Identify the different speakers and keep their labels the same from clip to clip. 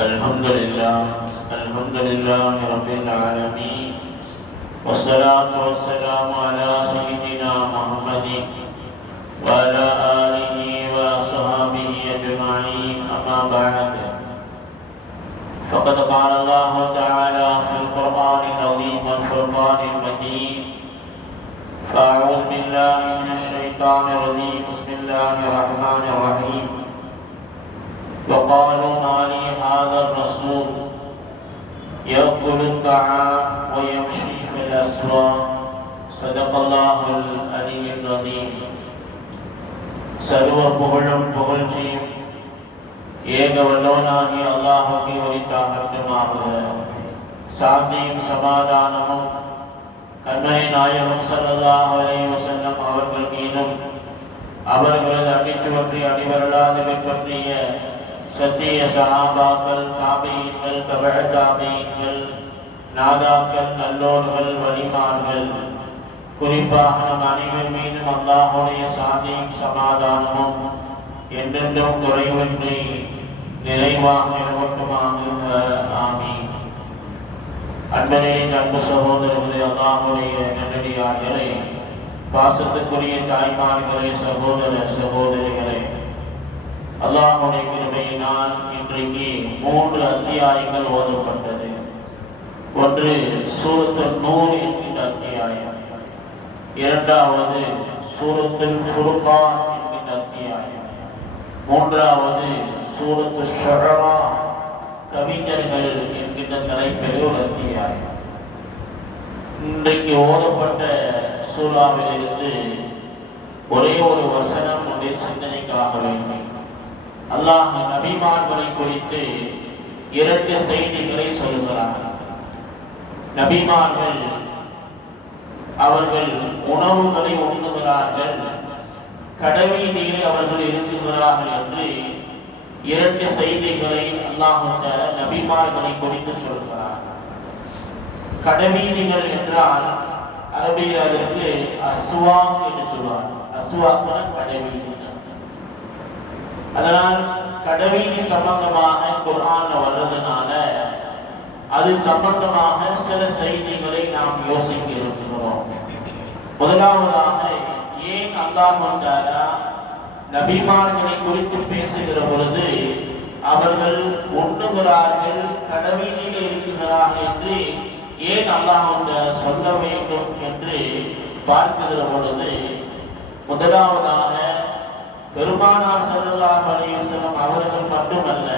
Speaker 1: الحمد لله الحمد لله رب العالمين والصلاة والسلام على سيدنا محمد وعلى آله وصحبه أجمعين أما بعد. فقد قال الله تعالى في القرآن العظيم والفرقان المجيد فأعوذ بالله من الشيطان الرجيم بسم الله الرحمن الرحيم. وقالوا ما لي هذا الرسول يأكل الطعام ويمشي في الأسواق صدق الله العلي العظيم சர்வ புகழும் புகழ்ச்சியும் ஏக வல்லவனாகி அல்லாஹுக்கு உரித்தாகட்டுமாக சாந்தியும் சமாதானமும் கண்மணி நாயகம் ஸல்லல்லாஹு அலைஹி வஸல்லம் அவர்கள் மீதும் அவர்களது அடிச்சுவற்றி அடிவரலாது பற்றிய சத்திய சகாபாக்கள் தாபியீன்கள் தபழ தாபியீன்கள் நாதாக்கள் நல்லோர்கள் வலிமார்கள் குறிப்பாக நம் அனைவர் மீதும் அல்லாஹுடைய சாதியும் சமாதானமும் என்றென்றும் குறைவின்றி நிறைவாக நிறுவட்டுமாக ஆமீன். அன்பனின் அன்பு சகோதரர்களே அல்லாஹுடைய நல்லடியார்களே பாசத்துக்குரிய தாய்மார்களே சகோதர சகோதரிகளே அல்லாஹுடைய கிருமையினால் இன்றைக்கு மூன்று அத்தியாயங்கள் ஓதப்பட்டது. ஒன்று சூரத்து நூர் என்கின்ற அத்தியாயம். இரண்டாவது சூரத்துல் ஃபுர்கான் என்கின்ற அத்தியாயம். மூன்றாவது சூரத்து ஷுரா கவிஞர்கள் என்கின்ற தலைப்பில் ஒரு அத்தியாயம். இன்றைக்கு ஓதப்பட்ட சூறாவிலிருந்து ஒரே ஒரு வசனம் உடைய சிந்தனைக்காக வேண்டும் அல்லாஹ் நபிமார்களை குறித்து இரண்டு செய்திகளை சொல்லுகிறார் நபிமார்கள் அவர்கள் உணவுகளை உண்ணுகிறார்கள் கடவீதியை அவர்கள் இருக்குகிறார்கள் என்று இரண்டு செய்திகளை அல்லாஹ் நபிமார்களை குறித்து சொல்கிறார் கடவீதிகள் என்றால் அரபியில் அதற்கு அஸ்வாக் என்று சொல்வார் அஸ்வாக்குன கடவீதி. அதனால் கடவீதி சம்பந்தமாக குரான் வர்றதுனால அது சம்பந்தமாக சில செய்திகளை நாம் யோசிக்க இருக்கிறோம். முதலாவதாக ஏன் அல்லாஹ் வந்தாரா? நபிமார்களை குறித்து பேசுகிற பொழுது அவர்கள் உண்ணுகிறார்கள் கடவீதியில் இருக்குகிறார்கள் என்று ஏன் அல்லாஹ் சொல்ல வேண்டும் என்று பார்க்கிற பொழுது முதலாவதாக பெருமானார் சொல்லலாம் அலையுசலம் அவர்கள் மட்டுமல்ல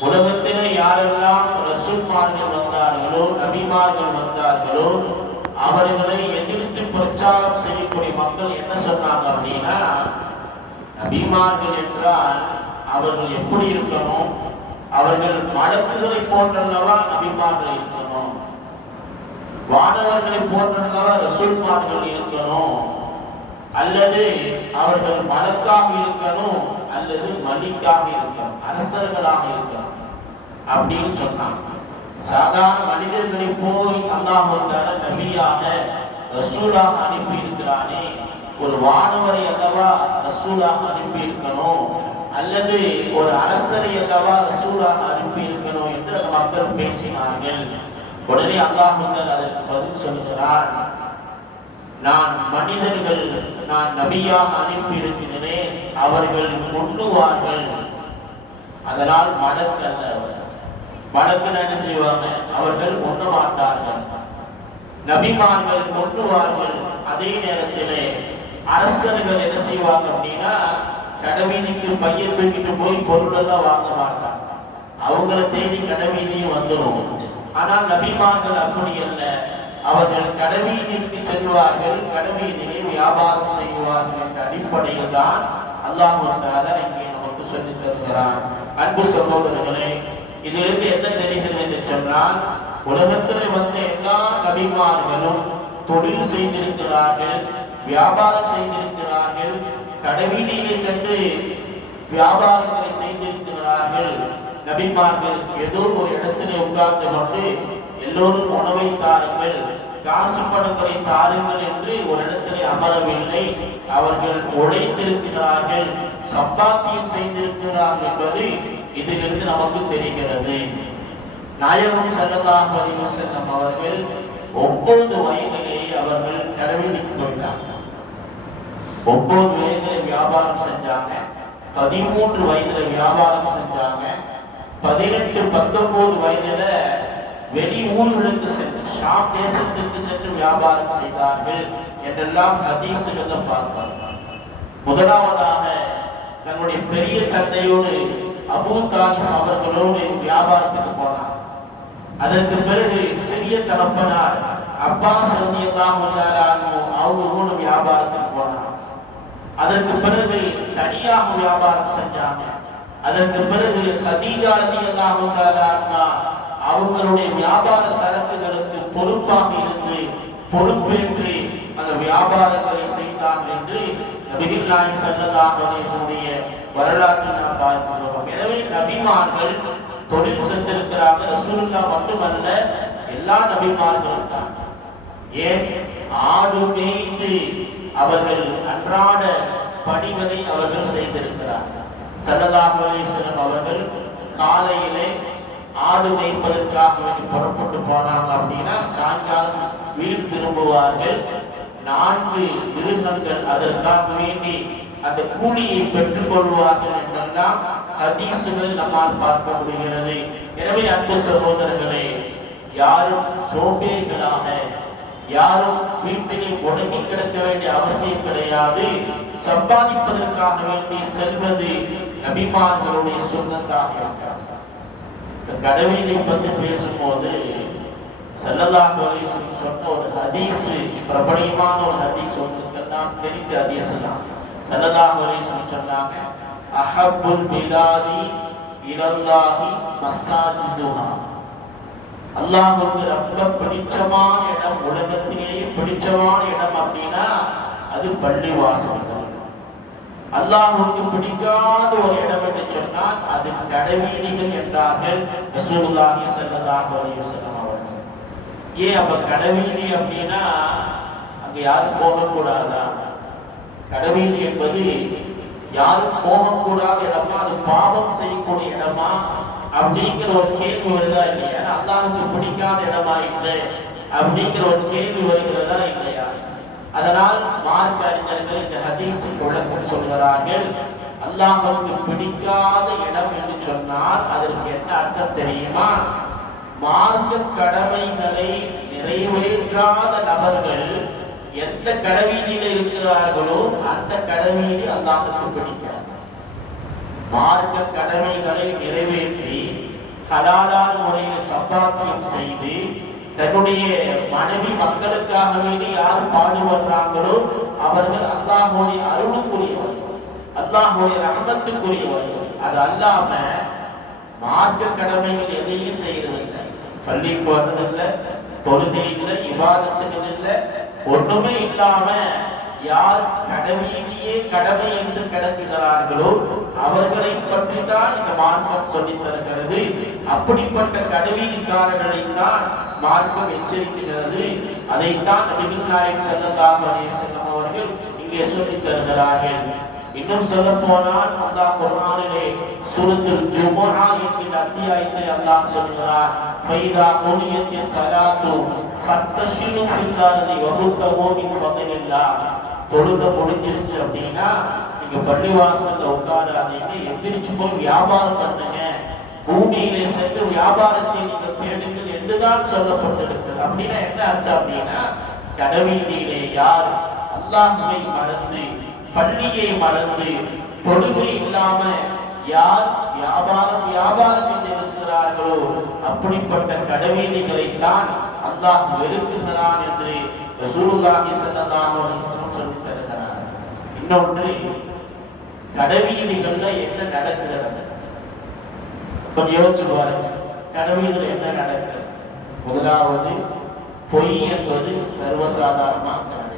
Speaker 1: உலகத்திலே யாரெல்லாம் ரசூல்மார்கள் வந்தார்களோ நபிமார்கள் வந்தார்களோ அவர்களை எதிர்த்து பிரச்சாரம் செய்யக்கூடிய மக்கள் என்ன சொன்னாங்க அப்படின்னா நபிமார்கள் என்றால் அவர்கள் எப்படி இருக்கணும்? அவர்கள் மடக்குகளை போன்றல்லவா நபிமார்கள் இருக்கணும்? வானவர்களை போன்றல்லவா ரசூல்மார்கள் இருக்கணும்? அல்லது அவர்கள் மலக்காக இருக்கணும் அல்லது மலிக்காக இருக்கணும் அரசர்களாக இருக்கணும் அப்படின்னு சொன்னாங்க. சாதாரண மனிதர்களை போய் அல்லாஹால நபியாக ரசூலாக அனுப்பி இருக்கிறானே ஒரு வானவரை அல்லவா ரசூலாக அனுப்பி இருக்கணும் அல்லது ஒரு அரசரை அல்லவா ரசூலாக அனுப்பி இருக்கணும் என்று மக்கள் பேசினார்கள். உடனே அல்லாஹ் அதற்கு பதில் சொல்கிறார் நான் மனிதர்கள் நான் நபியாக அனுப்பியிருக்கிறேன் அவர்கள் கொண்டுவார்கள் அதனால் மடக்கு அல்ல மடக்கு என்ன செய்வாங்க? அவர்கள் கொண்டு மாட்டார்கள். நபிமார்கள் கொண்டுவார்கள் அதே நேரத்திலே. அரசர்கள் என்ன செய்வாங்க அப்படின்னா கடவீதிக்கு பையன் தூக்கிட்டு போய் பொருள் எல்லாம் வாங்க மாட்டாங்க. அவங்கள தேடி கடவீதியும் வந்துடும் ஆனால் நபிமார்கள் அப்படி அல்ல. அவர்கள் கடவீதிக்கு செல்வார்கள் கடவீதியை வியாபாரம் செய்வார்கள் என்ற அடிப்படையில் தான் அல்லாஹ் இங்கே நமக்கு சொல்லித் தருகிறான். அன்பு சகோதரர்களே இதிலிருந்து என்ன தெரிகிறது என்று சொன்னால் உலகத்தில் வந்த எல்லா நபிமார்களும் தொழில் செய்திருக்கிறார்கள் வியாபாரம் செய்திருக்கிறார்கள் கடைவீதியிலே சென்று வியாபாரங்களை செய்திருக்கிறார்கள். நபிமார்கள் ஏதோ ஒரு இடத்திலே உட்கார்ந்து கொண்டு எல்லோரும் உணவை தாருங்கள் காசு தாருங்கள் என்று ஒரு இடத்திலே அமரவில்லை. அவர்கள் உழைத்திருக்கிறார்கள் சம்பாத்தியம் செய்திருக்கிறார்கள் என்பது இதிலிருந்து நமக்கு தெரிகிறது. நாயகம் ஸல்லல்லாஹு அலைஹி வஸல்லம் அவர்கள் ஒன்பது வயதிலேயே அவர்கள் கடவுளுக்கு போயிட்டாங்க. ஒன்பது வயதுல வியாபாரம் செஞ்சாங்க பதிமூன்று வயதுல வியாபாரம் செஞ்சாங்க பதினெட்டு பத்தொன்பது வயதுல வெளி ஊர்களுக்கு சென்று ஷாம் தேசத்திற்கு சென்று வியாபாரம் செய்தார்கள் என்றெல்லாம் ஹதீசுகளை பார்க்கிறோம் முதலாவதாக தன்னுடைய பெரிய தந்தையோடு அபூ தாலிப் அவர்களோடு வியாபாரத்துக்கு போனார். அதற்கு பிறகு சிறிய தகப்பனார் அப்பா சந்தியெல்லாம் தஆலா அவங்களோடு வியாபாரத்துக்கு போனார். அதற்கு பிறகு தனியாக வியாபாரம் செஞ்சாங்க. அதற்கு பிறகு சதீஜா ரலியல்லாஹு தஆலா அவங்களுடைய வியாபார சரக்குகளுக்கு பொறுப்பாக இருந்து பொறுப்பேற்று அந்த வியாபாரங்களை செய்தார்கள் என்று நபிகள் நாயகம் ஸல்லல்லாஹு வரலாற்றில் நாம் பார்க்கிறோம். எனவே நபிமார்கள் தொழில் சென்றிருக்கிறாங்க ரசூலுல்லா மட்டுமல்ல எல்லா நபிமார்களும் தான். ஏன்? ஆடு மேய்த்து அவர்கள் அன்றாட பணிவதை அவர்கள் செய்திருக்கிறார்கள். ஸல்லல்லாஹு அவர்கள் காலையிலே ஆடு மேய்ப்பதற்காக வேண்டி புறப்பட்டு போனாங்க அப்படின்னா சாயங்காலம் வீடு திரும்புவார்கள். நான்கு மிருகங்கள் அதற்காக வேண்டி அந்த கூலியை பெற்றுக் கொள்வார்கள் என்றெல்லாம் ஹதீசுகள் நம்மால் பார்க்க முடிகிறது. எனவே அன்பு சகோதரர்களே யாரும் சோம்பேறிகளாக யாரும் வீட்டிலே ஒடுங்கி கிடக்க வேண்டிய அவசியம் கிடையாது. சம்பாதிப்பதற்காக வேண்டி செல்வது நபிமார்களுடைய சொந்தத்தாக இருக்கிறார் கடவுளை பற்றி பேசும்போது செல்லல்லா அலைஹி சொன்ன ஒரு ஹதீஸ் பிரபலமான ஒரு ஹதீஸ் ஒன்றுக்கெல்லாம் தெரிந்த ஹதீஸ் தான். செல்லல்லா அலைஹி சொன்னாங்க அஹப்புல் பிலாதி இரல்லாஹி மசாஜிதுஹா அல்லாஹுக்கு ரொம்ப பிடிச்சமான இடம் உலகத்திலேயே பிடிச்சமான இடம் அப்படின்னா அது பள்ளி அல்லாஹுக்கு பிடிக்காத ஒரு இடம் என்று சொன்னால் அது கடைவீதிகள் என்றார்கள் ரசூலுல்லாஹி ஸல்லல்லாஹு அலைஹி வஸல்லம் அவர்கள். ஏன் அப்ப கடைவீதி அப்படின்னா அங்க யாரும் போகக்கூடாதா? கடைவீதி என்பது யாரும் போகக்கூடாத இடமா அது பாவம் செய்யக்கூடிய இடமா அப்படிங்கிற ஒரு கேள்வி வருதா இல்லையா? அல்லாஹுக்கு பிடிக்காத இடமா இல்லை அப்படிங்கிற ஒரு கேள்வி வருகிறதா இல்லை அதனால் மார்க்க அறிஞர்கள் இந்த ஹதீஸின் விளக்கம் சொல்கிறார்கள். அல்லாஹவுக்கு பிடிக்காத இடம் என்று சொன்னால் அதற்கு என்ன அர்த்தம் தெரியுமா? மார்க்க கடமைகளை நிறைவேற்றாத நபர்கள் எந்த கடவீதியில் இருக்கிறார்களோ அந்த கடவீதி அல்லாஹுக்கு பிடிக்காது. மார்க்க கடமைகளை நிறைவேற்றி ஹலாலான முறையில் சம்பாத்தியம் செய்து தன்னுடைய மனைவி மக்களுக்காக வேண்டி யார் பாடுபடுறாங்களோ அவர்கள் அல்லாஹோடைய அருளுக்குரியவர்கள் அல்லாஹோடைய ரஹமத்துக்குரியவர்கள் அது அல்லாம மார்க்க கடமைகள் எதையும் செய்யறதில்லை. பள்ளிக்கு வர்றதில்லை தொழுகை இல்லை விவாதத்துகள் இல்லை ஒண்ணுமே இல்லாம யார் கடமையிலேயே கடமை என்று கிடக்குகிறார்களோ அவர்களை பற்றி தான் இந்த மார்க்கம் சொல்லித் தருகிறது அப்படிப்பட்ட கடவீதிக்காரர்களை தான் மார்க்கம் எச்சரிக்கிறது. அதைத்தான் நபிகள் நாயக் ஸல்லல்லாஹு அலைஹி வஸல்லம் அவர்கள் இங்கே சொல்லித் தருகிறார்கள். இன்னும் சொல்ல போனால் அல்லாஹ் குர்ஆனிலே சூரத்துல் ஜுமுஆ என்கிற அத்தியாயத்தை அல்லாஹ் சொல்கிறார். ஃபைதா குனியத்தி ஸலாத்து ஃபத்தஷிலு ஃபில் அர்தி வபுத்தகு மின் தொழுக முடிஞ்சிருச்சு அப்படின்னா நீங்க பள்ளிவாசல்ல உட்காராதீங்க. எந்திரிச்சு போய் வியாபாரம் பண்ணுங்க. பூமியிலே சென்று வியாபாரத்தை நீங்கள் தேடுங்கள் என்றுதான் சொல்லப்பட்டிருக்கிறது. அப்படின்னா என்ன அர்த்தம் அப்படின்னா கடவுளிலே யார் அல்லாஹுவை மறந்து பள்ளியை மறந்து தொழுகை இல்லாம யார் வியாபாரம் வியாபாரம் என்று இருக்கிறார்களோ அப்படிப்பட்ட கடவீதிகளைத்தான் அல்லாஹ் வெறுக்குகிறான் என்று ரசூலுல்லாஹி ஸல்லல்லாஹு அலைஹி வஸல்லம் சொல்லி தருகிறார் இன்னொன்று கடவீதிகள்ல என்ன நடக்கிறது? கொஞ்சம் யோசிச்சு பாருங்க. கடவீதியில் என்ன நடக்குது? முதலாவது பொய் என்பது சர்வசாதாரணமாக கிடையாது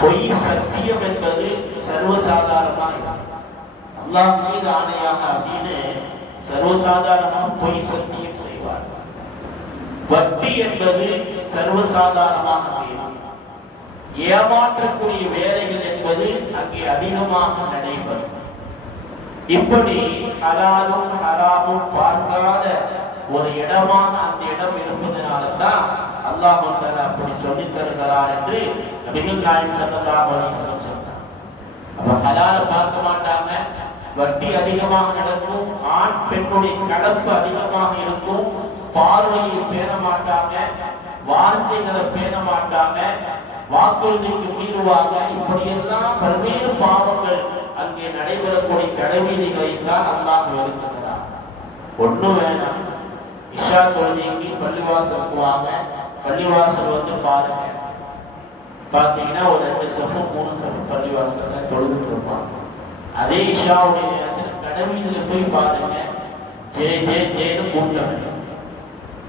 Speaker 1: பொய் சத்தியம் என்பது சர்வசாதாரணமாக அல்லாஹ் மீது ஆணையாக அப்படின்னு சர்வசாதாரணமாக பொய் சத்தியம் செய்வார். வட்டி என்பது சர்வசாதாரணமாக அமையும். ஏமாற்றக்கூடிய வேலைகள் என்பது அங்கே அதிகமாக நடைபெறும். இப்படி ஹலாலும் ஹராமும் பார்க்காத ஒரு இடமாக அந்த இடம் இருப்பதனால தான் அல்லாஹ் அப்படி சொல்லி தருகிறார் என்று நபிகள் நாயன் சல்லல்லாஹு அலைஹி சொன்னார். அப்ப ஹலால பார்க்க மாட்டாங்க. வட்டி அதிகமாக நடக்கும். ஆண் பெண்ணுடைய கலப்பு அதிகமாக இருக்கும். பார்வையை பேண மாட்டாங்க. வார்த்தைகளை பேண மாட்டாங்க. வாக்குறுதிக்கு மீறுவாங்க. இப்படியெல்லாம் பல்வேறு பாவங்கள் அங்கே நடைபெறக்கூடிய கடைவீதிகளை தான் அல்லாஹ் வெறுக்கிறார் ஒண்ணும் வேணாம். இஷா தொழுகைக்கு பள்ளிவாசலுக்கு வாங்க பள்ளிவாசல் வந்து பாருங்க. பார்த்தீங்கன்னா ஒரு ரெண்டு செப்பு மூணு செப்பு பள்ளிவாசல்ல தொழுதுட்டு இருப்பாங்க. அதே இஷாவுடைய நேரத்தில் கடமையில போய் பாருங்க. ஜே ஜே ஜேன்னு கூட்டம்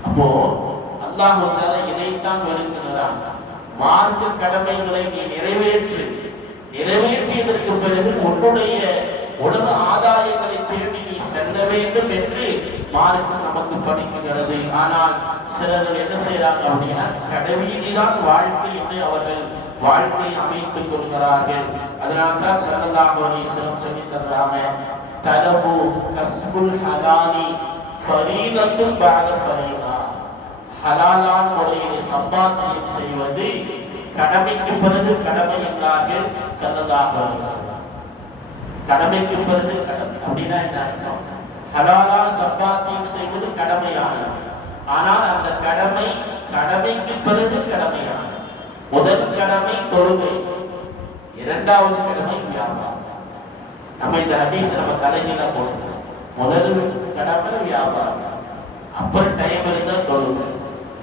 Speaker 1: அப்போ அல்லாஹ் வந்தால இதைத்தான் வெறுக்கிறான் மார்க்க கடமைகளை நீ நிறைவேற்று. நிறைவேற்றியதற்கு பிறகு உன்னுடைய உலக ஆதாயங்களை தேடி நீ செல்ல வேண்டும் என்று மார்க்கம் நமக்கு படிக்கிறது. ஆனால் சிலர் என்ன செய்யறாங்க அப்படின்னா கடைவீதிதான் வாழ்க்கை என்று அவர்கள் வாழ்க்கையை அமைத்துக் கொள்கிறார்கள். அதனால்தான் தான் சிலம் சொல்லி தர்றாங்க தலபு கஸ்புல் ஹலானி ஃபரீதத்தும் பஅத ஃபரீதா. ஹலாலான் முறையில் சம்பாத்தியம் செய்வது கடமைக்கு பிறகு கடமை என்றார்கள் சல்லல்லாஹு கடமைக்கு பிறகு கடமை. அப்படின்னா என்ன அர்த்தம்? ஹலாலான சம்பாத்தியம் செய்வது கடமையான ஆனால் அந்த கடமை கடமைக்கு பிறகு கடமையான முதல் கடமை தொழுகை. இரண்டாவது கடமை வியாபாரம். நம்ம இந்த ஹதீஸ் நம்ம தலைகீழ போடுறோம் முதல் கடமை வியாபாரம். அப்புறம் டைம் இருந்தால் தொழுகை.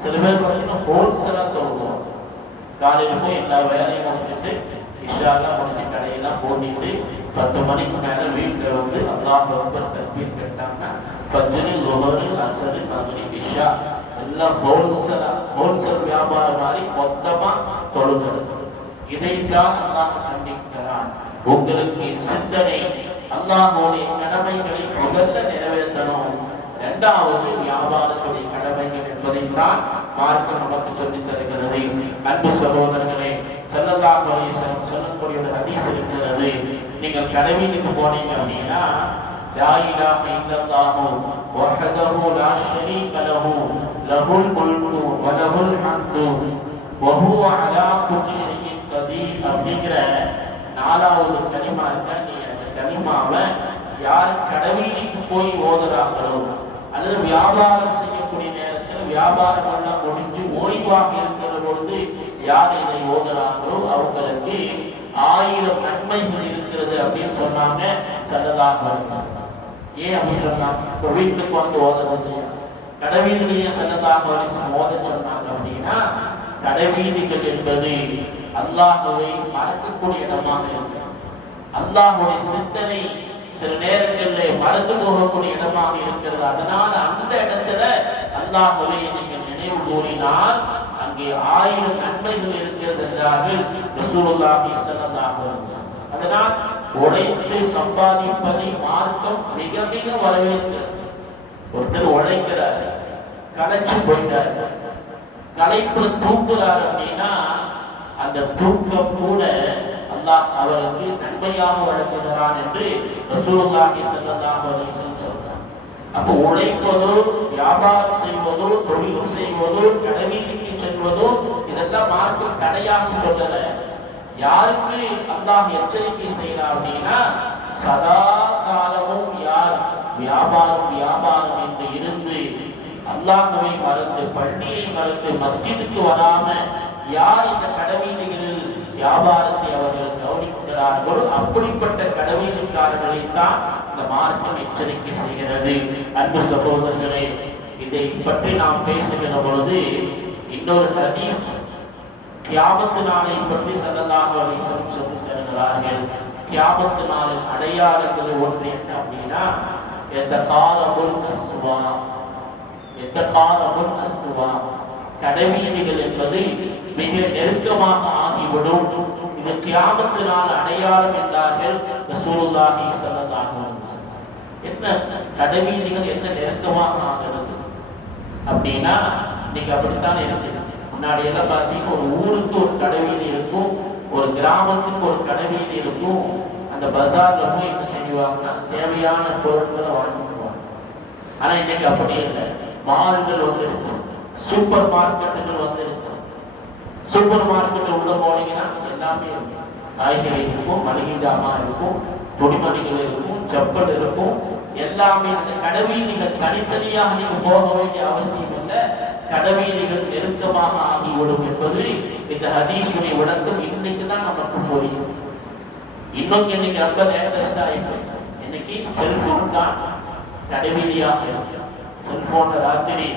Speaker 1: சில பேர் பார்த்தீங்கன்னா ஹோல்சேலா தொழுவோம் காலையிலுமே எல்லா வேலையும் முடிச்சுட்டு இஷாலாம் முடிஞ்சு கடையெல்லாம் போட்டிட்டு பத்து மணிக்கு மேல வீட்டுல வந்து அல்லாஹ் ரொம்ப தற்பீர் கேட்டாங்கன்னா ஃபஜ்ரு லுஹரு அஸ்ரு மக்ரிப் இஷா எல்லாம் ஹோல்சேலா ஹோல்சேல் வியாபாரம் மாதிரி மொத்தமா தொழுகிறது இதைத்தான் அல்லாஹ் கண்டிக்கிறான். உங்களுக்கு சிந்தனை அல்லாஹோடைய கடமைகளை முதல்ல நிறைவேற்றணும். இரண்டாவது வியாபாரத்துடைய கடமைகள் என்பதைத்தான் மார்க்கம் நமக்கு சொல்லித் தருகிறது. அன்பு சகோதரர்களே ஸல்லல்லாஹு அலைஹி சொல்லக்கூடிய ஒரு ஹதீஸ் இருக்கிறது. நீங்கள் கடமைக்கு போனீங்க அப்படின்னா லா இலாஹ இல்லல்லாஹு வஹதஹு லா ஷரீக லஹு லஹுல் முல்கு வ லஹுல் ஹம்து வ ஹுவ அலா குல்லி ஷைஇன் அப்படிங்கிற நாலாவது கலிமா இருக்க? நீ அந்த கலிமாவை யார் கடவீதிக்கு போய் ஓதுறாங்களோ அல்லது வியாபாரம் செய்யக்கூடிய வியாபாரம் எல்லாம் முடிஞ்சு ஓய்வாக இருக்கிற பொழுது யார் இதை ஓதுறாங்களோ அவங்களுக்கு ஆயிரம் நன்மைகள் இருக்கிறது அப்படின்னு சொன்னாங்க சல்லதாக ஏன் அப்படி சொன்னாங்க? இப்போ வீட்டுக்கு வந்து ஓதுறது கடைவீதிலேயே சல்லதாக ஓத சொன்னாங்க அப்படின்னா கடைவீதிகள் என்பது அல்லாஹுவை மறக்கக்கூடிய இடமாக இருக்கு அல்லாஹுடைய சிந்தனை சில நேரங்களில் மறந்து போகக்கூடிய இடமாக இருக்கிறது. அதனால அந்த இடத்துல அல்லாஹுவை நீங்கள் நினைவு கூறினால் அங்கே ஆயிரம் நன்மைகள் இருக்கிறது என்றார்கள் ரசூலுல்லாஹி ஸல்லல்லாஹு அலைஹி அதனால் உழைத்து சம்பாதிப்பதை மார்க்கம் மிக மிக வரவேற்கிறது. ஒருத்தர் உழைக்கிறார் களைச்சு போயிட்டார். களைப்புல தூங்குறார் அப்படின்னா அந்த தூக்கம் கூட அல்லாஹ் அவருக்கு நன்மையாக வழங்குகிறான் என்று ரசூலுல்லாஹி ஸல்லல்லாஹு அலைஹி வஸல்லம் அப்ப உழைப்பதோ வியாபாரம் செய்வதோ தொழில் செய்வதோ கடவீதிக்கு செல்வதோ இதெல்லாம் மார்க்கம் தடையாக சொல்லல. யாருக்கு அல்லாஹ் எச்சரிக்கை செய்யலாம் அப்படின்னா சதா காலமும் யார் வியாபாரம் வியாபாரம் என்று இருந்து அல்லாஹுவை மறந்து பள்ளியை மறந்து மஸ்ஜிதுக்கு வராம யார் இந்த கடவீதிகளில் வியாபாரத்தை அவர்கள் கவனிக்கிறார்களோ அப்படிப்பட்ட கடவீதிக்காரர்களைத்தான் இந்த மார்க்கம் எச்சரிக்கை செய்கிறது. அன்பு சகோதரர்களே இதை பற்றி நாம் பேசுகிற பொழுது இன்னொரு ஹதீஸ் தியாபத்து நாளை பற்றி சல்லல்லாஹு அலைஹி வஸல்லம் சொல்லி தருகிறார்கள். கியாமத்து நாளின் அடையாளங்கள் ஒன்று என்ன அப்படின்னா எந்த காலமும் அசுவா எந்த காலமும் அசுவா கடைவீதிகள் என்பது மிக நெருக்கமாக ஆகிவிடும் இது கியாமத்து நாள் அடையாளம் என்றார்கள் ரசூலுல்லாஹி ஸல்லல்லாஹு என்ன கடைவீதிகள் என்ன நெருக்கமாக ஆகிறது? அப்படின்னா இன்னைக்கு அப்படித்தான் இருக்கு முன்னாடி எல்லாம் பார்த்தீங்கன்னா ஒரு ஊருக்கு ஒரு கடைவீதி இருக்கும் ஒரு கிராமத்துக்கு ஒரு கடைவீதி இருக்கும். அந்த பஜார்ல போய் என்ன செய்வாங்கன்னா தேவையான பொருட்களை வாங்கிக்குவாங்க. ஆனா இன்னைக்கு அப்படி இல்லை. மால்கள் வந்துருச்சு சூப்பர் மார்க்கெட்டுகள் வந்துருச்சு சூப்பர் மார்க்கெட் உள்ள போனீங்கன்னா எல்லாமே இருக்கும். காய்கறி இருக்கும் மளிகை ஜாமான் இருக்கும் துணிமணிகள் இருக்கும் செப்பல் இருக்கும். எல்லாமே அந்த கடைவீதிகள் தனித்தனியாக நீங்க போக வேண்டிய அவசியம் இல்லை. கடைவீதிகள் நெருக்கமாக ஆகிவிடும் என்பது இந்த ஹதீஷுடைய விளக்கம். இன்னைக்கு தான் நமக்கு புரியும். இன்னும் இன்னைக்கு ரொம்ப லேட்டஸ்டா ஆயிப்போச்சு இன்னைக்கு செல்போன் தான் கடைவீதியாக இருக்கும். செல்போன்ல ராத்திரி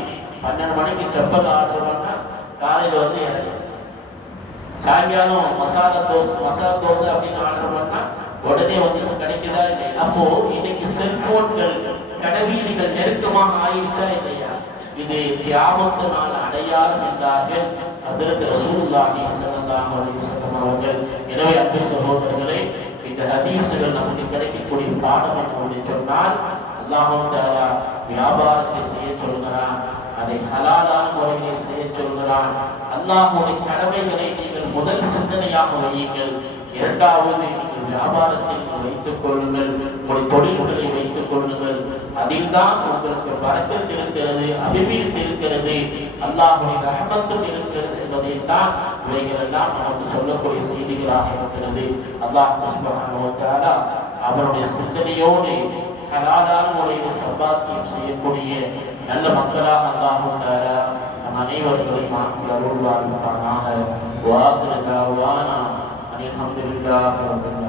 Speaker 1: பன்னெண்டு மணிக்கு செப்பல் ஆர்டர் பண்ணா காலையில வந்து எனக்கு சாயங்காலம் மசாலா தோசை மசாலா தோசை அப்படின்னு ஆர்டர் பண்ணா உடனே வந்து கிடைக்குதா இல்லையா? அப்போ இன்னைக்கு செல்போன்கள் கடைவீதிகள் நெருக்கமாக ஆயிடுச்சா இல்லையா? இது தியாமத்து நாள் அடையாளம் என்றார்கள் அதற்கு ரசூலுல்லாஹி ஸல்லல்லாஹு அலைஹி வஸல்லம் அவர்கள். எனவே அன்பு சகோதரர்களே இந்த ஹதீஸுகள் நமக்கு கிடைக்கக்கூடிய பாடம் என்று சொன்னால் அல்லாஹும் தஆலா வியாபாரத்தை செய்ய சொல்கிறான் அதை ஹலாலான முறையிலே செய்ய சொல்கிறான் அல்லாஹுடைய கடமைகளை நீங்கள் முதல் சிந்தனையாக வையுங்கள். இரண்டாவது நீங்கள் வியாபாரத்தை வைத்துக் கொள்ளுங்கள். உங்களுடைய தொழில்களை வைத்துக் கொள்ளுங்கள். அதில் தான் உங்களுக்கு வரக்கத்து இருக்கிறது அபிவிருத்தி இருக்கிறது. அல்லாஹுடைய ரகமத்தும் இருக்கிறது என்பதைத்தான் இவைகளெல்லாம் நமக்கு சொல்லக்கூடிய செய்திகளாக இருக்கிறது. அல்லாஹ் சுப்ஹானஹு அவருடைய சிந்தனையோடு ஹலாலான முறையில் சம்பாத்தியம் செய்யக்கூடிய நல்ல மக்களாக அல்லாஹு தஆலா நம் அனைவர்களையும் ஆக்கி அருள்வாழ்வானாக வாசல் தாவானா அல்ஹம்துலில்லாஹி ரப்பில்